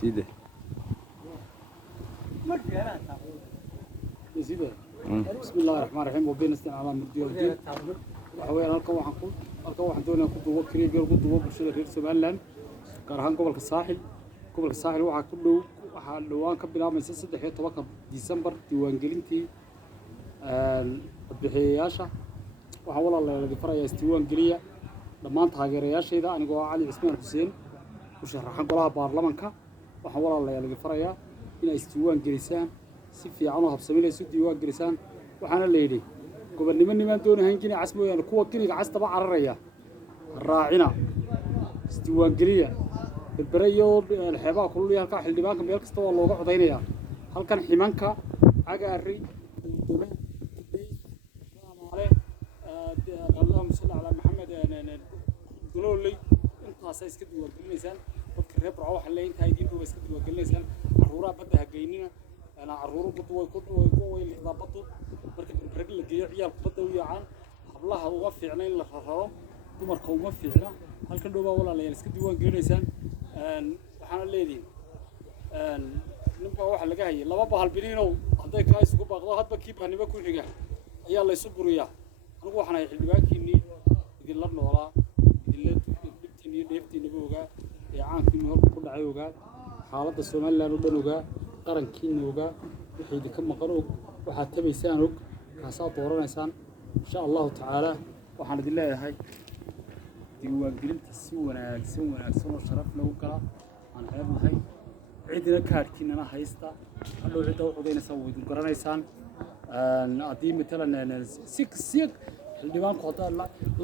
سيده بسم الله الرحمن الرحيم وبين استعان على مدير الدين وحوي halkan waxaan doonayaa ku duubo kaliya ku duubo bulshada reer Soomaaliland gaar ahaan gobolka Saaxil waxa ku dhow waxa dhawaan ka bilaabmaysa 13 December diiwaangelintii bixiyayaasha waxa walaalayaal farayaa diiwaangeliya dhammaan taageerayaashayda anigoo Cali Cismaan Xuseen u sharaxan golaha baarlamaanka waxa walaalayaal farayaa inay diiwaangelisaan si fiican oo habsameeyay diiwaan gelisaan waxaana leeyahay gobernimada doonahan kini casmooyaan kuwa kiniga castaba cararaya raacina diiwaan geliya berberayo xeebaha kulliya halka xildhibaanka meel kasta waa looga codeynaya halkan ximanka cagaari dowlad اللهم صل على محمد دولولي intaas ay iska diiwaan gelinaysan dadka reer Burco waxa leeyahay inta ay diintu iska diiwaan gelinaysan caruura badda hageynina أنا عروض بطوي كل ضابطه مركب الرجل اللي جاي عيال بدو يعان حبلها ووفي علينا الحرام دمر ووفي علينا هل كان دوبا ولا لا يسكت ديوان جريسان وحنا الليدين نبقى واحد لقاه لا بابا هالبنينو هذاك كايس كوبا غلا هاد بكيب هنبقى كل حاجة يلا يصبروا يا نبقى وحنا يحل باكيني يقول لنا ولا يقول بنتي نيفتي نبوجا يعان كل هرب كل عيوجا حالة السومال لا نبنوجا qarankiina uga wixii ka maqan waxa tabaysaan og kaasa dooranaysaan insha Allah taala waxaan idin leeyahay diiwaan gelinta si wanaagsan oo sharaf leh u kala aan xeebnahay cidina kaarkiina haysta hal cid oo codeynaysa way dul garanaysaan adii matalan sik xildhibaan qodob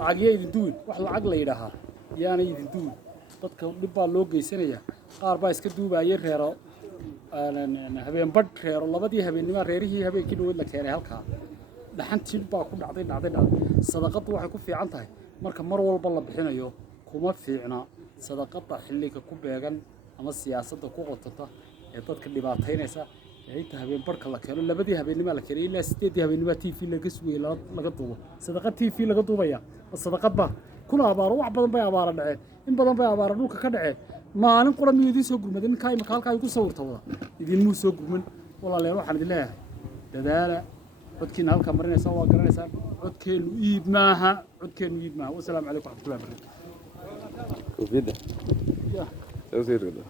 lacag idin duun wax lacag la yiraahdo yaana idin duun dadka dib baa loo geysanaya qaar baa iska duubaayay reero أنا هبين برد خير الله بدي هبين ما غيره هبين كده ولا كيره هالكا دحين تبى كل عطينا صداقة واحد يكون في عنتها مركب مرة والله بحنا يو كوما في عنا صداقة حليك كوب يجن أما السياسة تكون قطة يطلق اللي بعطينا سا هيك هبين برد الله خير الله بدي هبين ما لكيره إلا ستة هبين ما تي في لقسوي لا لقطوه صداقة تي في لقطوه يا الصداقة به كل عبارة واحد بدن بيع عبارة نعين إن بدن بيع عبارة نوك كنعين ما أنا قرر ميدي سوق مدن كاي مكان كاي يكون صور توضع يدين مو سوق من والله لا يروح عند الله دلالة عدكين هالكاميرا سوا قرنا سان عدكين ويد معها والسلام عليكم ورحمة الله وبركاته. كوفيدا. يا. يصير كده.